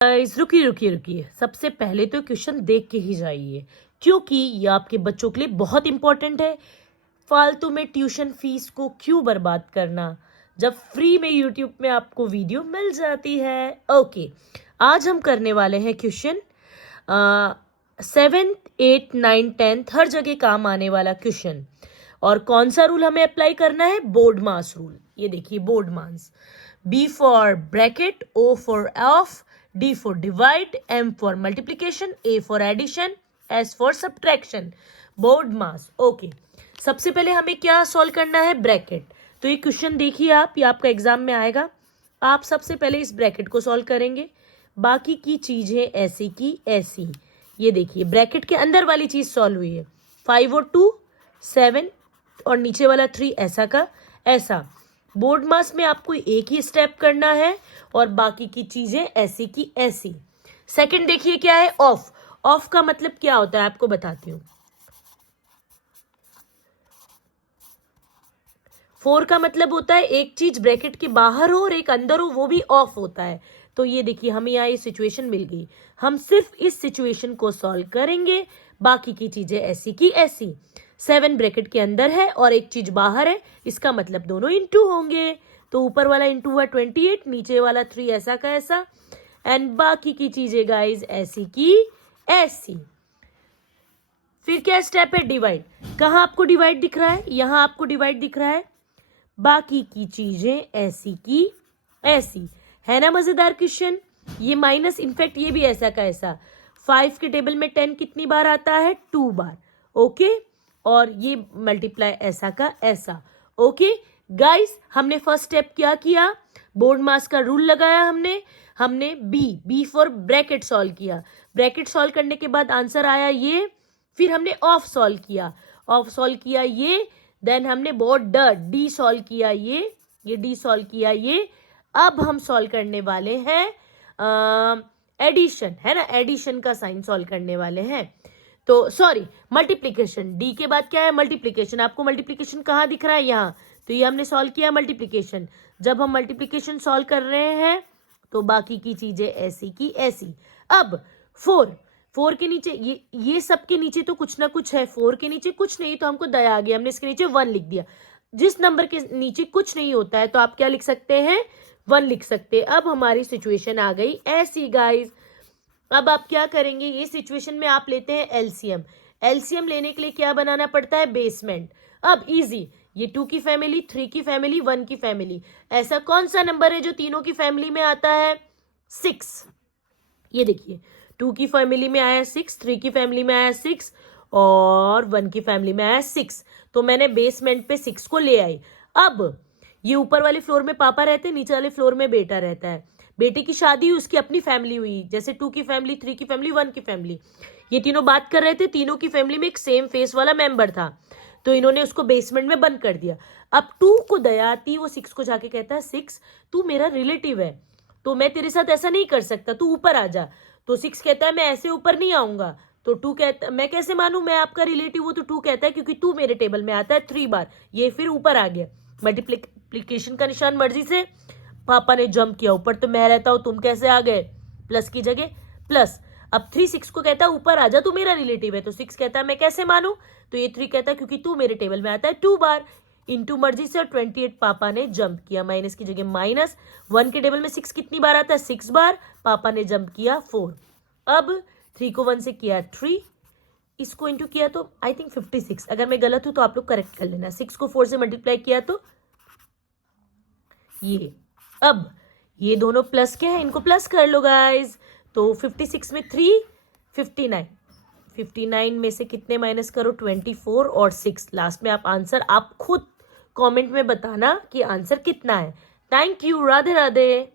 Guys रुकिए रुकिए रुकिए, सबसे पहले तो क्वेश्चन देख के ही जाइए, क्योंकि ये आपके बच्चों के लिए बहुत इंपॉर्टेंट है। फालतू में ट्यूशन फीस को क्यों बर्बाद करना जब फ्री में यूट्यूब में आपको वीडियो मिल जाती है। ओके, आज हम करने वाले हैं question 7th 8th 9th 10th हर जगह काम आने वाला क्वेश्चन। और कौन सा रूल हमें अप्लाई करना है? बोर्ड मास रूल। ये देखिए, board mass, B for bracket, O for of, D for divide, M for multiplication, A for addition, S for subtraction. Board mass. Okay, सबसे पहले हमें क्या सॉल्व करना है? ब्रैकेट। तो ये क्वेश्चन देखिए आप, ये आपका एग्जाम में आएगा। आप सबसे पहले इस ब्रैकेट को सॉल्व करेंगे, बाकी की चीजें ऐसी की ऐसी। ये देखिए, ब्रैकेट के अंदर वाली चीज सॉल्व हुई है। 5 और 2 7 और नीचे वाला 3 ऐसा का ऐसा। बोर्ड मास में आपको एक ही स्टेप करना है और बाकी की चीजें ऐसी की ऐसी। सेकंड देखिए क्या है? ऑफ। ऑफ का मतलब क्या होता है आपको बताती हूँ। 4 का मतलब होता है एक चीज ब्रैकेट के बाहर हो और एक अंदर हो, वो भी ऑफ होता है। तो ये देखिए, हमें यहाँ ये सिचुएशन मिल गई। हम सिर्फ इस सिचुएशन को सॉल्व करेंगे, बाकी की चीजें ऐसी की ऐसी। 7 ब्रैकेट के अंदर है और एक चीज बाहर है, इसका मतलब दोनों इंटू होंगे। तो ऊपर वाला इंटू हुआ 28, नीचे वाला 3 ऐसा का ऐसा, एंड बाकी की चीजें गाइज ऐसी की ऐसी। फिर क्या स्टेप है? डिवाइड। कहाँ आपको डिवाइड दिख रहा है? यहाँ आपको डिवाइड दिख रहा है। बाकी की चीजें ऐसी की ऐसी। है ना मजेदार क्वेश्चन? ये माइनस, इनफैक्ट ये भी ऐसा का ऐसा। 5 के टेबल में 10 कितनी बार आता है? 2 बार। ओके, और ये मल्टीप्लाई ऐसा का ऐसा। ओके गाइस, हमने फर्स्ट स्टेप क्या किया? बोर्ड मास का रूल लगाया हमने बी फॉर ब्रैकेट सॉल्व किया। ब्रैकेट सॉल्व करने के बाद आंसर आया ये। फिर हमने ऑफ सॉल्व किया ये। देन हमने बोर्ड डी सॉल्व किया ये डी सॉल्व किया ये। अब हम सॉल्व करने वाले हैं एडिशन, है ना? एडिशन का साइन सॉल्व करने वाले हैं। तो सॉरी, मल्टीप्लीकेशन। डी के बाद क्या है? मल्टीप्लीकेशन। आपको मल्टीप्लीकेशन कहाँ दिख रहा है? यहाँ। तो ये हमने सॉल्व किया मल्टीप्लीकेशन। जब हम मल्टीप्लीकेशन सॉल्व कर रहे हैं तो बाकी की चीजें ऐसी की ऐसी। अब 4 के नीचे ये सब के नीचे तो कुछ ना कुछ है, 4 के नीचे कुछ नहीं तो हमको दया आ गया, हमने इसके नीचे 1 लिख दिया। जिस नंबर के नीचे कुछ नहीं होता है तो आप क्या लिख सकते हैं? 1 लिख सकते हैं। अब हमारी सिचुएशन आ गई ऐसी गाइज। अब आप क्या करेंगे? ये सिचुएशन में आप लेते हैं एलसीएम। एलसीएम लेने के लिए क्या बनाना पड़ता है? बेसमेंट। अब इजी, ये 2 की फैमिली, 3 की फैमिली, 1 की फैमिली, ऐसा कौन सा नंबर है जो तीनों की फैमिली में आता है? 6। ये देखिए, 2 की फैमिली में आया 6, 3 की फैमिली में आया 6 और 1 की फैमिली में आया 6। तो मैंने बेसमेंट पे 6 को ले आई। अब ये ऊपर वाले फ्लोर में पापा रहते हैं, नीचे वाले फ्लोर में बेटा रहता है। बेटे की शादी, उसकी अपनी फैमिली हुई, जैसे 2 की फैमिली, 3 की फैमिली, 1 की फैमिली। ये तीनों बात कर रहे थे, तीनों की फैमिली में एक सेम फेस वाला मेंबर था, तो इन्होंने उसको बेसमेंट में बंद कर दिया। अब 2 को दया आती, वो 6 को जाके कहता है 6 तू मेरा रिलेटिव है, तो मैं तेरे साथ ऐसा नहीं कर सकता, तू ऊपर आ जा। तो 6 कहता है मैं ऐसे ऊपर नहीं आऊंगा। तो 2 कहता मैं कैसे मानूं मैं आपका रिलेटिव हूं? तो 2 कहता है क्योंकि तू मेरे टेबल में आता है 3 बार, ये फिर ऊपर आ गया। मल्टीप्लिकेशन का निशान मर्जी से, पापा ने जंप किया ऊपर, तो मैं रहता हूं, तुम कैसे आ गए? प्लस की जगह प्लस। अब 3 6 को कहता है ऊपर आ जा, तू मेरा रिलेटिव है। तो 6 कहता है मैं कैसे मानूं? तो ये 3 कहता है क्योंकि तू मेरे टेबल में आता है 2 बार। इंटू मर्जी से, और 28 पापा ने जंप किया, माइनस की जगह माइनस। 1 के टेबल में 6 कितनी बार आता है? 6 बार। पापा ने जंप किया 4। अब 3 को 1 से किया 3, इसको इंटू किया तो आई थिंक 56। अगर मैं गलत हूं तो आप लोग करेक्ट कर लेना। 6 को 4 से मल्टीप्लाई किया तो ये। अब ये दोनों प्लस के हैं, इनको प्लस कर लो गाइज। तो 56 में 3 59, 59 में से कितने माइनस करो? 24 और 6। लास्ट में आप आंसर आप खुद कमेंट में बताना कि आंसर कितना है। Thank you, Radhe Radhe.